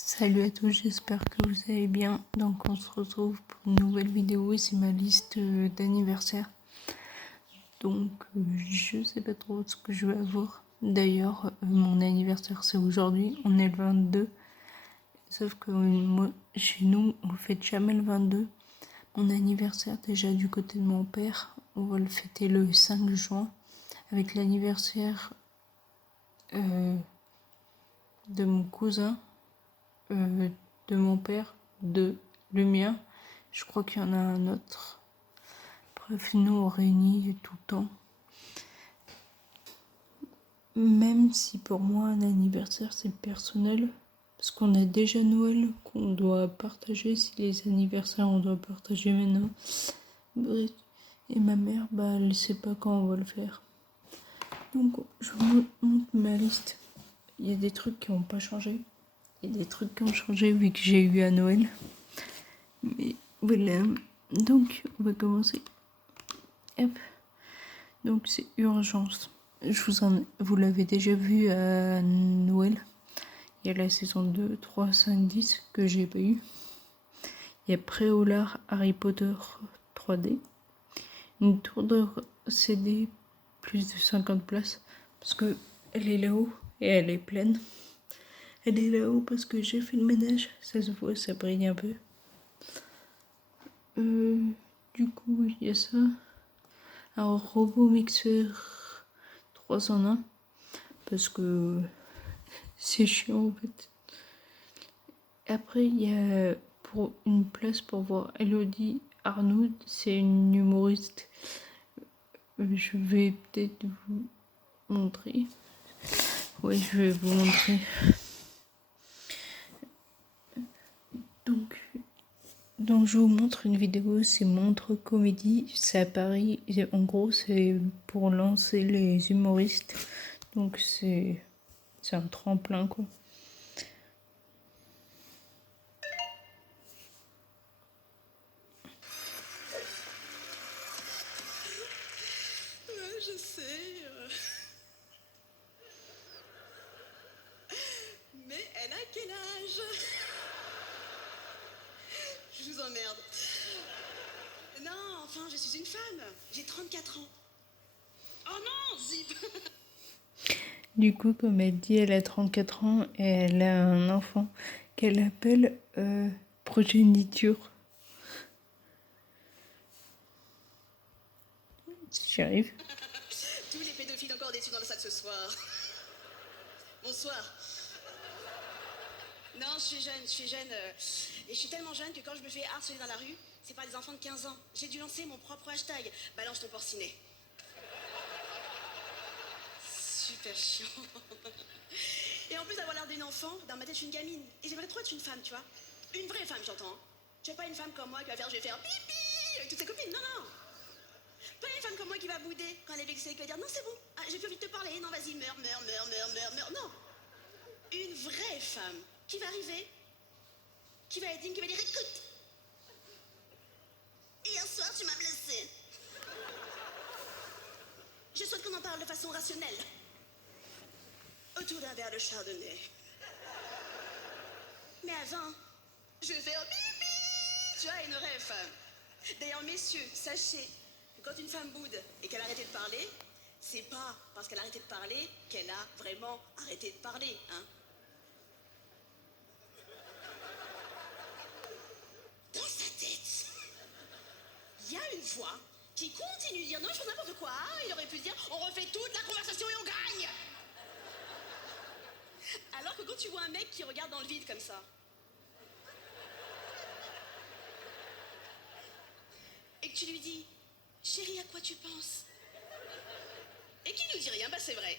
Salut à tous, j'espère que vous allez bien. Donc on se retrouve pour une nouvelle vidéo et c'est ma liste d'anniversaire. Donc je sais pas trop ce que je vais avoir. D'ailleurs mon anniversaire c'est aujourd'hui, on est le 22. Sauf que moi, chez nous on fête jamais le 22. Mon anniversaire déjà du côté de mon père, on va le fêter le 5 juin. Avec l'anniversaire de mon cousin. De mon père, de le mien. Je crois qu'il y en a un autre. Bref, nous on réunit tout le temps. Même si pour moi un anniversaire c'est personnel, parce qu'on a déjà Noël qu'on doit partager, si les anniversaires on doit partager maintenant. Bref. Et ma mère, elle sait pas quand on va le faire. Donc je vous montre ma liste. Il y a des trucs qui n'ont pas changé. Il y a des trucs qui ont changé vu que j'ai eu à Noël. Mais voilà. Donc on va commencer. Hop. Donc c'est urgence. Vous l'avez déjà vu à Noël. Il y a la saison 2, 3, 5, 10 que j'ai pas eu. Il y a Préolard Harry Potter 3D. Une tour de CD plus de 50 places. Parce que elle est là-haut et elle est pleine. Elle est là-haut parce que j'ai fait le ménage. Ça se voit, ça brille un peu. Du coup, il y a ça. Un robot mixeur 3 en 1. Parce que c'est chiant en fait. Après, il y a pour une place pour voir Elodie Arnaud. C'est une humoriste. Je vais peut-être vous montrer. Ouais, je vais vous montrer. Donc je vous montre une vidéo, c'est Montre Comédie, c'est à Paris. En gros, c'est pour lancer les humoristes. Donc c'est un tremplin quoi. Je sais. Mais elle a quel âge? Je vous emmerde. Non, enfin, je suis une femme. J'ai 34 ans. Oh non, zip. Du coup, comme elle dit, elle a 34 ans et elle a un enfant qu'elle appelle progéniture. J'y arrive. Tous les pédophiles encore déçus dans le sac ce soir. Bonsoir. Non, je suis jeune. Et je suis tellement jeune que quand je me fais harceler dans la rue, c'est par des enfants de 15 ans. J'ai dû lancer mon propre hashtag. Balance ton porcinet. Super chiant. Et en plus d'avoir l'air d'une enfant, dans ma tête, je suis une gamine. Et j'aimerais trop être une femme, tu vois. Une vraie femme, j'entends. Tu es pas une femme comme moi qui va faire, je vais faire pipi avec toutes ses copines. Non, non. Pas une femme comme moi qui va bouder quand elle est vexée, qui va dire non, c'est bon, j'ai plus envie de te parler. Non, vas-y, meurs. Non. Une vraie femme qui va arriver, qui va être digne, qui va dire écoute, hier soir, tu m'as blessée. Je souhaite qu'on en parle de façon rationnelle. Autour d'un verre de chardonnay. Mais avant, je vais faire bibi. Tu vois, une vraie femme. D'ailleurs, messieurs, sachez que quand une femme boude et qu'elle a arrêté de parler, c'est pas parce qu'elle a arrêté de parler qu'elle a vraiment arrêté de parler, hein. Dans sa tête, il y a une voix qui continue de dire non, je fais n'importe quoi. Il aurait pu dire on refait toute la conversation et on gagne. Alors que quand tu vois un mec qui regarde dans le vide comme ça, et que tu lui dis chérie, à quoi tu penses? Et qui nous dit rien, c'est vrai.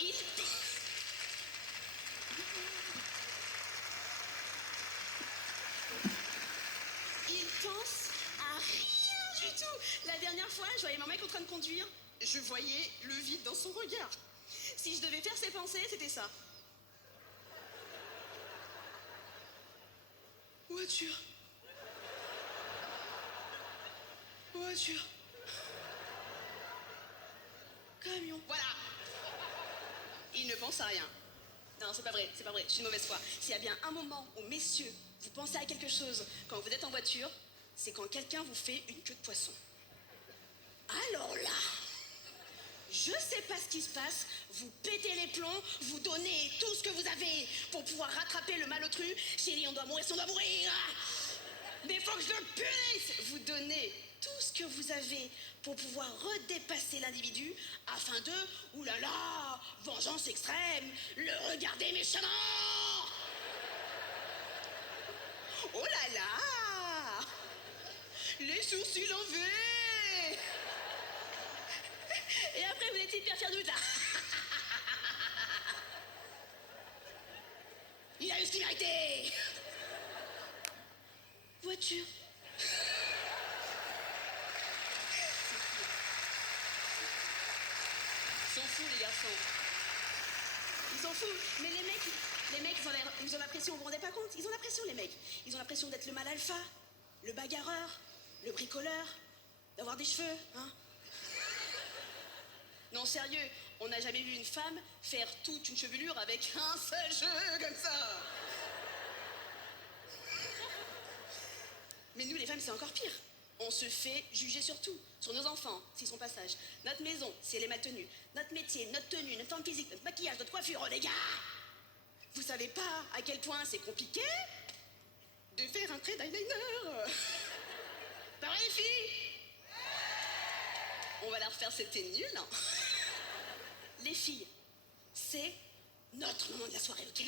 Il pense à rien du tout. La dernière fois, je voyais mon mec en train de conduire, je voyais le vide dans son regard. Si je devais faire ses pensées, c'était ça. Voiture. Camion. Voilà. Il ne pense à rien. Non, c'est pas vrai, je suis de mauvaise foi. S'il y a bien un moment où, messieurs, vous pensez à quelque chose quand vous êtes en voiture, c'est quand quelqu'un vous fait une queue de poisson. Alors là, je sais pas ce qui se passe, vous pétez les plombs, vous donnez tout ce que vous avez pour pouvoir rattraper le malotru. Chérie, on doit mourir si on doit mourir. Mais faut que je le punisse. Vous donnez tout ce que vous avez pour pouvoir redépasser l'individu afin de, oulala, vengeance extrême, le regarder méchamment. Oh là là, les sourcils levés. Et après, vous êtes hyper fiers de vous. Il a eu ce qu'il méritait. Voiture. Ils sont fous, les garçons. Ils sont fous. Mais les mecs, ils ont la pression, vous vous rendez pas compte? Ils ont la pression, les mecs. Ils ont l'impression d'être le mal alpha, le bagarreur, le bricoleur, d'avoir des cheveux, hein. Non, sérieux, on n'a jamais vu une femme faire toute une chevelure avec un seul cheveu comme ça. Mais nous, les femmes, c'est encore pire. On se fait juger sur tout. Sur nos enfants, s'ils sont passage. Notre maison, si elle est mal tenue. Notre métier, notre tenue, notre forme physique, notre maquillage, notre coiffure. Oh, les gars! Vous savez pas à quel point c'est compliqué de faire un trait d'eyeliner. Pas vrai, les filles? On va la refaire, c'était nul, hein. Les filles, c'est notre moment de la soirée, ok?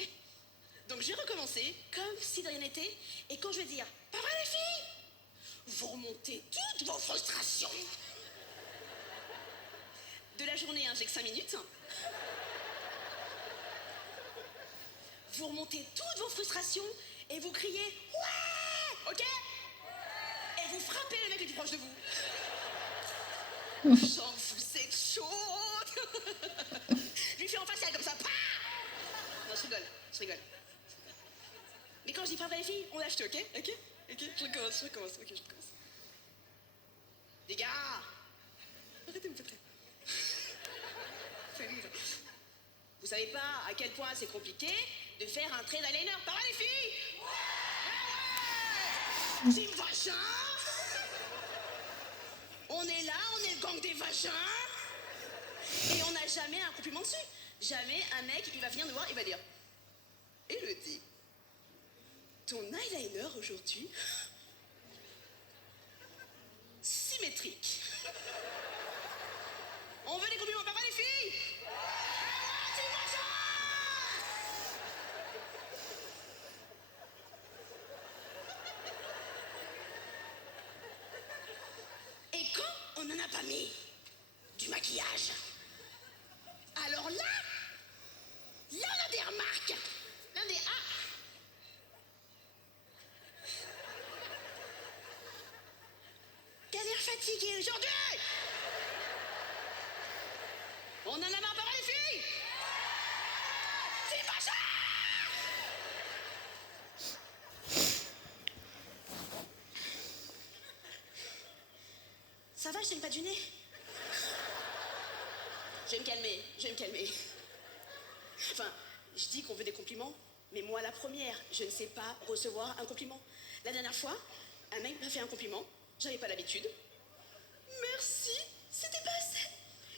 Donc je vais recommencer comme si de rien n'était. Et quand je vais dire, pas vrai, les filles? Vous remontez toutes vos frustrations. De la journée, hein, j'ai que 5 minutes. Vous remontez toutes vos frustrations et vous criez ouais, ok? Et vous frappez le mec le plus proche de vous. Genre, vous êtes chaude. Je lui fais en facial comme ça. Pah. Non, je rigole. Mais quand je dis pas vrai, les filles, on l'a acheté, ok? Ok, je recommence, ok, je recommence. Les gars, arrêtez de me faire rire. C'est rire. Vous savez pas à quel point c'est compliqué de faire un trait d'eyeliner. Pas vrai, les filles? Ouais. Team vagin. On est là, on est le gang des vagins. Et on n'a jamais un compliment dessus. Jamais un mec, il va venir nous voir, il va dire Elodie, ton eyeliner aujourd'hui, symétrique. On veut des compliments, pas vrai, les filles? Team vagin. Et quand on n'en a pas mis du maquillage, alors là, on a des remarques. L'un des T'as l'air fatigué aujourd'hui. On en a marre, pas vrai, les filles? C'est vagin. Ça va, je saigne pas du nez? Je vais me calmer. Enfin, je dis qu'on veut des compliments, mais moi, la première, je ne sais pas recevoir un compliment. La dernière fois, un mec m'a fait un compliment, j'avais pas l'habitude. Merci, c'était pas assez.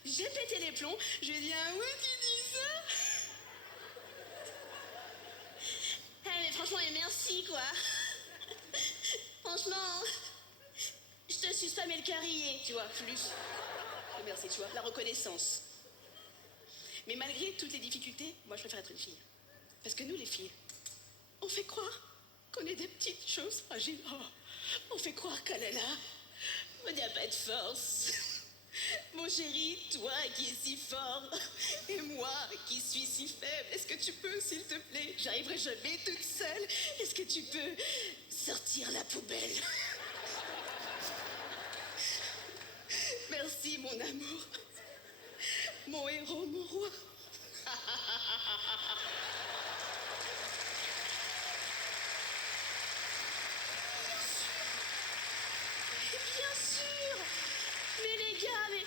J'ai pété les plombs, je lui ai dit, ah ouais, tu dis ça? Eh, mais franchement, et merci, quoi. Franchement, je te suce pas, mais le carrier, tu vois, plus. Merci, tu vois, la reconnaissance. Mais malgré toutes les difficultés, moi je préfère être une fille. Parce que nous les filles, on fait croire qu'on est des petites choses fragiles. Oh, on fait croire qu'elle est là. On n'y a pas de force. Mon chéri, toi qui es si fort, et moi qui suis si faible, est-ce que tu peux, s'il te plaît, j'arriverai jamais toute seule, est-ce que tu peux sortir la poubelle? Merci mon amour, mon héros, mon roi. Bien sûr. Mais les gars, mais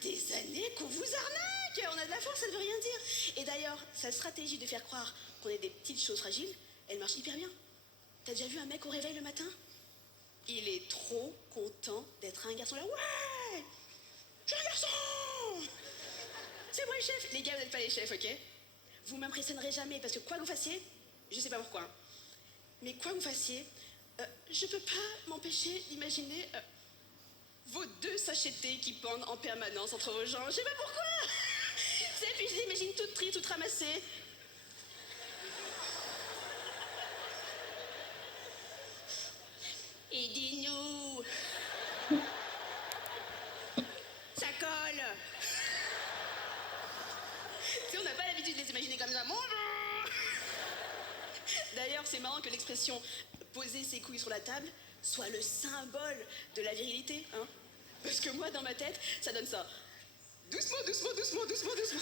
des années qu'on vous arnaque. Qu'on a de la force, ça ne veut rien dire. Et d'ailleurs, sa stratégie de faire croire qu'on est des petites choses fragiles, elle marche hyper bien. T'as déjà vu un mec au réveil le matin? Il est trop content d'être un garçon là. Ouais, je suis un garçon. C'est moi le chef. Les gars, vous n'êtes pas les chefs, ok? Vous m'impressionnerez jamais parce que quoi que vous fassiez, je sais pas pourquoi, hein, mais quoi que vous fassiez, je peux pas m'empêcher d'imaginer vos 2 sachets de thé qui pendent en permanence entre vos jambes. Je sais pas pourquoi. Tu sais, puis je les imagine toutes triées, toutes ramassées. Aidez-nous. Ça colle. Tu sais, on n'a pas l'habitude de les imaginer comme ça. Bonjour. D'ailleurs, c'est marrant que l'expression poser ses couilles sur la table soit le symbole de la virilité, hein. Parce que moi, dans ma tête, ça donne ça. Doucement, doucement, doucement, doucement, doucement.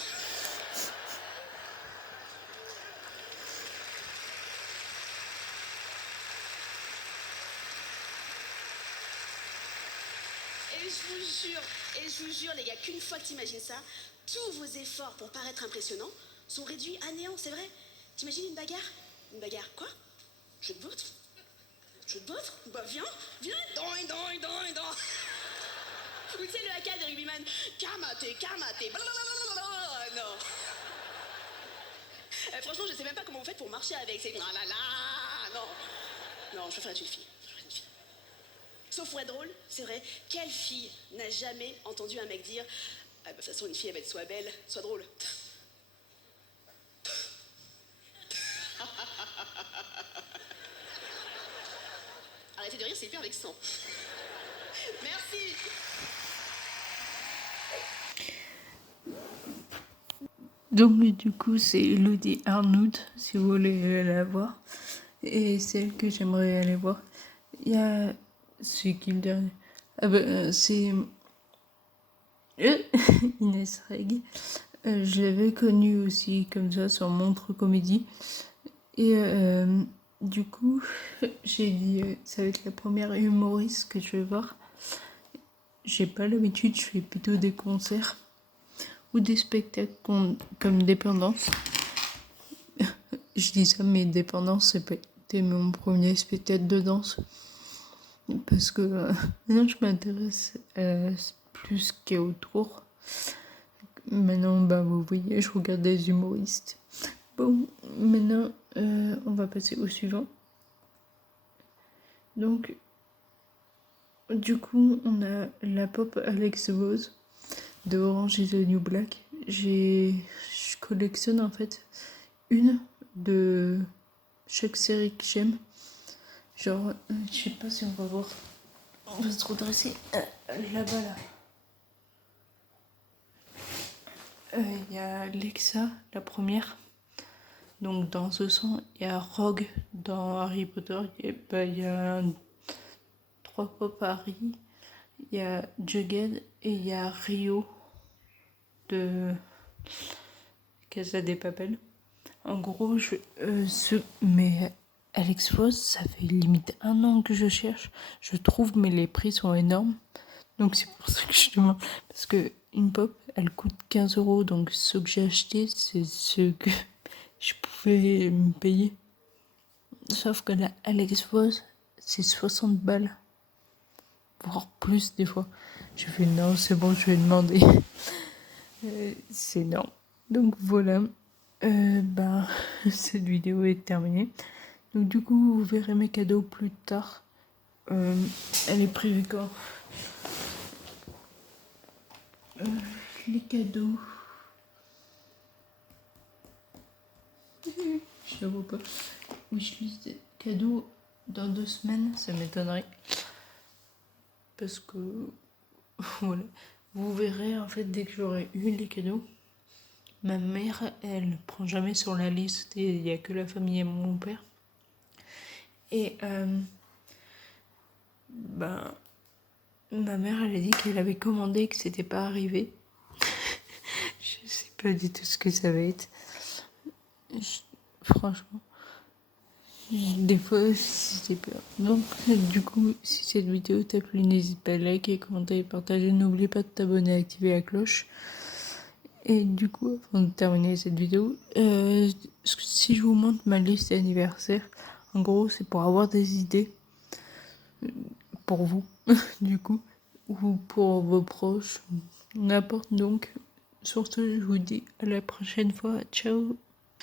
Et je vous jure, les gars, qu'une fois que t'imagines ça, tous vos efforts pour paraître impressionnants sont réduits à néant, c'est vrai. T'imagines une bagarre? Une bagarre, quoi? Je te botte? Je te botte? Bah viens, dans. Ou tu sais, le haka de rugbyman. Kamate, blablabla. Non. Franchement, je sais même pas comment vous faites pour marcher avec ces... Ah là là, non. Non, je préfère être une fille. Sauf pour être drôle, c'est vrai, quelle fille n'a jamais entendu un mec dire ah, bah, de toute façon, une fille, elle va être soit belle, soit drôle. Arrêtez de rire, c'est hyper vexant. Merci. Donc du coup, c'est Elodie Arnould, si vous voulez la voir. Et celle que j'aimerais aller voir. Il y a... C'est qui le dernier? Ah ben, c'est... Inès Reg. Je l'avais connue aussi comme ça sur Montre Comédie. Et du coup, j'ai dit, ça va être la première humoriste que je vais voir. J'ai pas l'habitude, je fais plutôt des concerts ou des spectacles comme Dépendance. Je dis ça, mais Dépendance, c'était mon premier spectacle de danse. Parce que maintenant, je m'intéresse plus qu'à autour. Maintenant, bah, vous voyez, je regarde des humoristes. Bon, maintenant, on va passer au suivant. Donc, du coup, on a la pop Alex Voss de Orange is the New Black. Je collectionne en fait une de chaque série que j'aime. Genre, je sais pas si on va voir. On va se redresser là-bas là. Il y a Lexa, la première. Donc dans ce sang, il y a Rogue dans Harry Potter. Il y a 3 pop Harry. Il y a Jughead et il y a Rio de Casa de Papel. En gros, mais Alex Voss, ça fait limite 1 an que je cherche. Je trouve, mais les prix sont énormes. Donc c'est pour ça que je demande. Parce que une pop, elle coûte 15 €. Donc ce que j'ai acheté, c'est ce que je pouvais me payer. Sauf que la Alex Voss, c'est 60 balles. Voire plus des fois. Je fais non, c'est bon, je vais demander. C'est énorme. Donc voilà. Cette vidéo est terminée. Donc du coup, vous verrez mes cadeaux plus tard. Elle est prévue quand les cadeaux. Je ne vois pas. Wishlist cadeaux dans 2 semaines, ça m'étonnerait. Parce que voilà. Vous verrez en fait dès que j'aurai eu les cadeaux. Ma mère, elle prend jamais sur la liste et il n'y a que la famille et mon père. Et ma mère, elle a dit qu'elle avait commandé et que c'était pas arrivé. Je sais pas du tout ce que ça va être. Franchement, des fois, j'ai peur. Donc, du coup, si cette vidéo t'a plu, n'hésite pas à liker, commenter et partager. N'oublie pas de t'abonner et activer la cloche. Et du coup, avant de terminer cette vidéo, si je vous montre ma liste d'anniversaire, en gros, c'est pour avoir des idées pour vous, du coup, ou pour vos proches, n'importe donc. Surtout, je vous dis à la prochaine fois. Ciao!